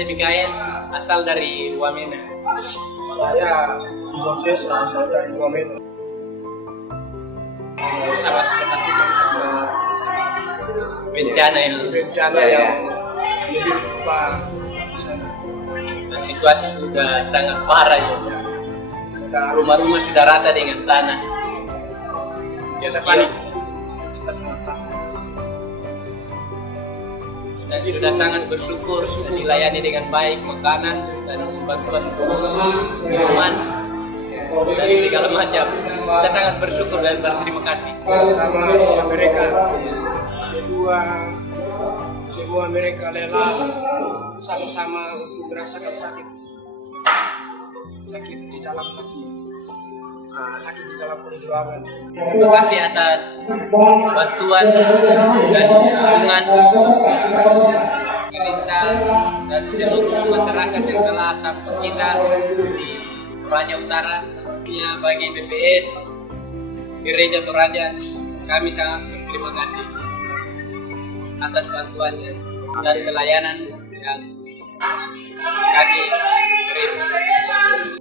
Jose Mikael, asal dari Wamena. Saya si Moses, asal dari Wamena. Sangat ketakutan karena Bencana yang lebih parah di sana. situasi sudah sangat parah ya. Rumah-rumah sudah rata dengan tanah. Kita panik, kita sangat takut. Dan sudah sangat bersyukur dilayani dengan baik makanan dan bantuan minuman dan segala macam. Kita sangat bersyukur dan berterima kasih. Pertama mereka, kedua semua mereka rela sama-sama untuk merasakan sakit di dalam hati, sakit di dalam perjuangan. Terima kasih atas bantuan dan dukungan pemerintah dan seluruh masyarakat yang telah support kita di Toraja Utara. Bagi BPS Gereja Toraja, kami sangat berterima kasih atas bantuannya dan pelayanan yang kami beri.